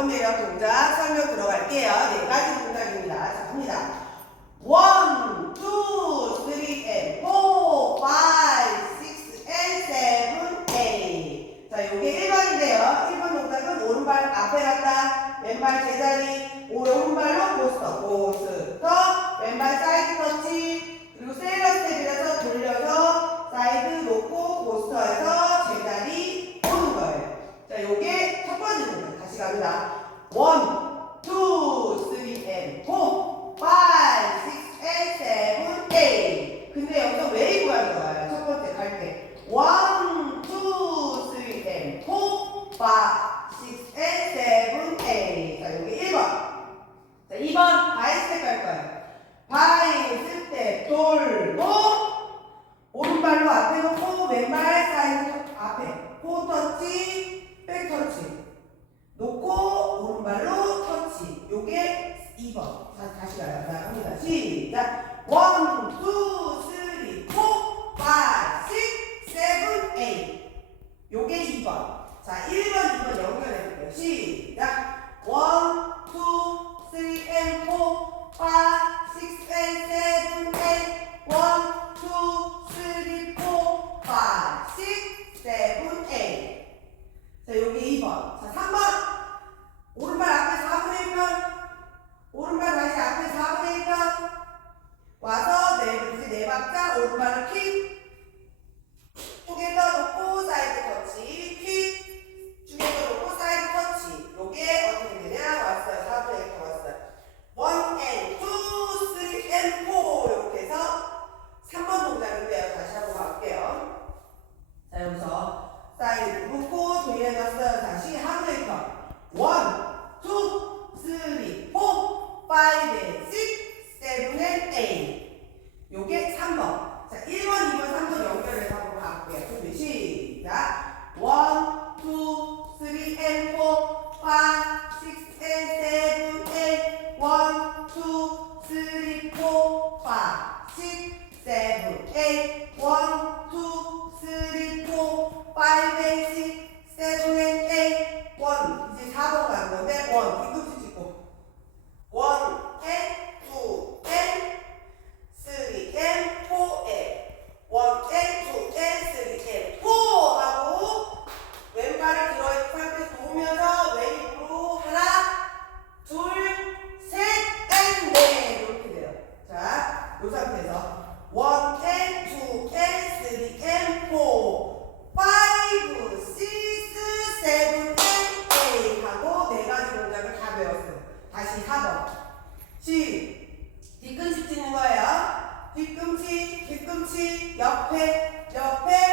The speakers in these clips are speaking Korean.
5번 배역 동작 설명 들어갈게요. 네 가지 동작입니다. 자, 갑니다. 1, 2, 3, and 4, 5, 6, and 7, 8. 자, 요게 1번인데요. 1번 동작은 오른발 앞에 갔다, 왼발 제자리 식사합니다. 1, 2, 3, and 4, 5, six, seven, eight, one, 옆에 옆에.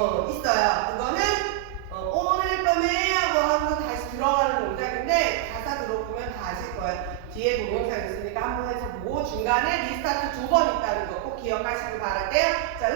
어, 있어요. 그거는 어, 오늘 밤에 하고 하고 다시 들어가는 동작인데 가사 들어보면 다 아실 거예요. 뒤에 동영상 있으니까 한 번 해서 보고 중간에 리스타트 두 번 있다는 거 꼭 기억하시길 바랄게요. 자,